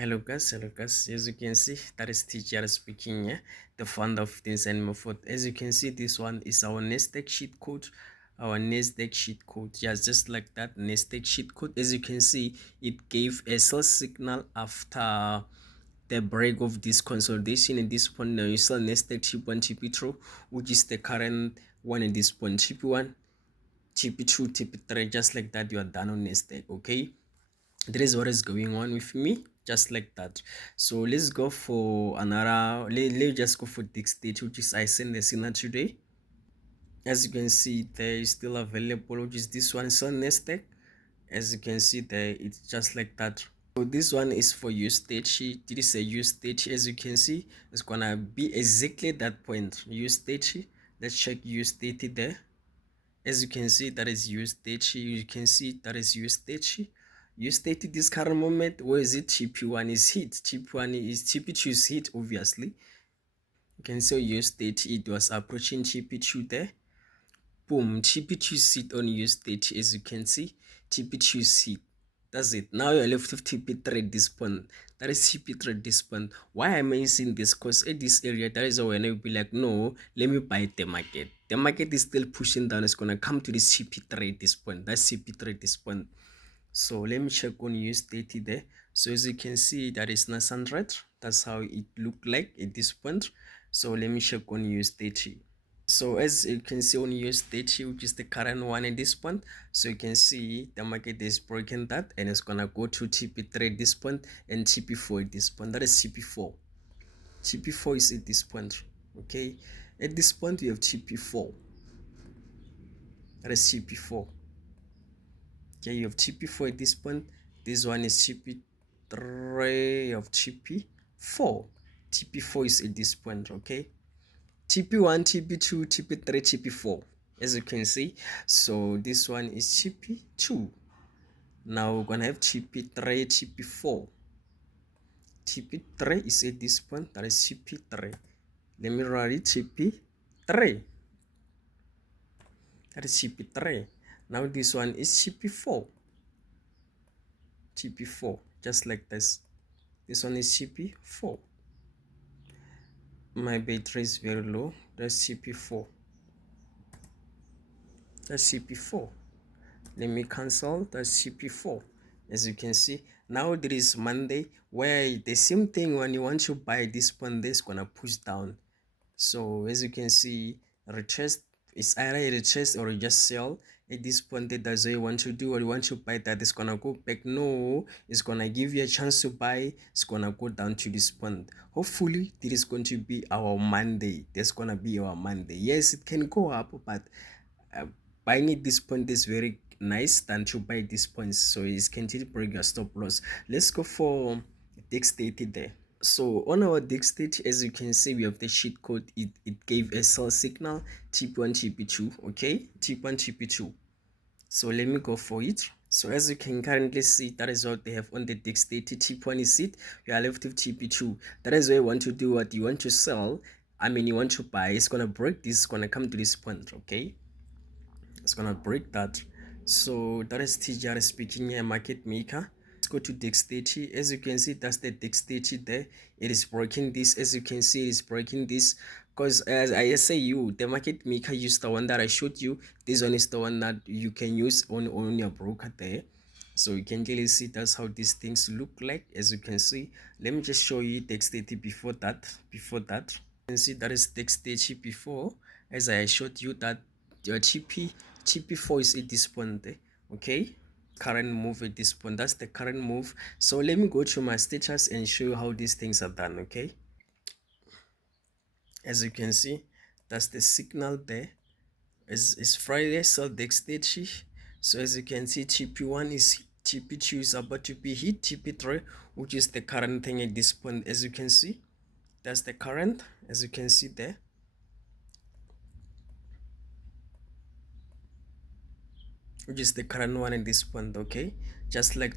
Hello guys, as you can see, that is teacher speaking, yeah? The founder of this animal food. As you can see, this one is our Nasdaq sheet code. Our Nasdaq sheet code, yeah, just like that Nasdaq sheet code. As you can see, it gave a sell signal after the break of this consolidation. In this point now, you sell Nasdaq TP1 TP2, which is the current one in this point, TP1 TP2 TP3, just like that. You are done on Nasdaq. Okay, that is what is going on with me, just like that. So let's go for another, let's just go for the stage, which is I send the signal today. As you can see, there is still available, which is this one, so Nasdaq. As you can see there, it's just like that. So this one is for use stage. This is a use stage. As you can see, it's gonna be exactly that point, use stage. Let's check use state there. As you can see, that is USDT. You can see that is USDT. USDT this current moment, where is it? TP1 is hit. TP1 is TP2 is hit, obviously. You can see USDT, it was approaching TP2 there. Boom, TP2 is hit on USDT. As you can see, TP2 is hit. That's it. Now you're left with TP3 this point. That is TP3 this point. Why am I saying this? Because at this area, that is when I will be like, no, let me buy the market. The market is still pushing down. It's gonna come to this CP3 this point. That's CP3 this point. So let me check on USDT there. So as you can see, that is Nas100. That's how it looked like at this point. So let me check on USDT. So as you can see on USDT, which is the current one at this point, so you can see the market is breaking that, and it's gonna go to TP3 at this point and TP4 at this point. That is TP4. TP4 is at this point. Okay, at this point we have TP4. That is TP4. Okay, you have TP4 at this point. This one is TP3 of TP4. TP4 is at this point. Okay, TP1, TP2, TP3, TP4, as you can see. So this one is TP2. Now we're gonna have TP3, TP4. TP3 is at this point. That is TP3. Let me write it. TP3. That is TP3. Now this one is TP4. TP4, just like this. This one is TP4. My battery is very low. That's CP4. That's CP4. Let me cancel. That's CP4. As you can see, now there is Monday, where the same thing, when you want to buy this one, this gonna push down. So as you can see, retest, it's either a retest or you just sell at this point. That's what you want to do, or you want to buy that. It's gonna go back. No, it's gonna give you a chance to buy. It's gonna go down to this point. Hopefully this is going to be our Monday. That's gonna be our Monday. Yes, it can go up, but uh, buying at this point is very nice than to buy this points. So it's continue to bring your stop loss. Let's go for dexterity there. So on our dexterity, as you can see, we have the sheet code. It gave a sell signal, TP1 TP2. Okay, TP1 TP2. So let me go for it. So as you can currently see, that is what they have on the dexterity. TP1 is it, you are left with TP2. That is where you want to do what you want to sell. I mean, you want to buy. It's gonna break this, it's gonna come to this point. Okay, it's gonna break that. So that is TGR speaking here, market maker. Let's go to dexterity. As you can see, that's the dexterity there. It is breaking this. As you can see, it is breaking this. Because as I say, you, the market maker, used the one that I showed you. This one is the one that you can use on your broker there. So you can clearly see that's how these things look like. As you can see, let me just show you dexterity before that. You can see that is dexterity before, as I showed you that your TP4 is at this point there. Okay, current move at this point. That's the current move. So let me go to my status and show you how these things are done. Okay, as you can see, that's the signal there. It's Friday, so dexterity. So as you can see, TP1 is, TP2 is about to be hit, TP3, which is the current thing at this point. As you can see, that's the current, as you can see there. Which is the current one at this point. Okay, just like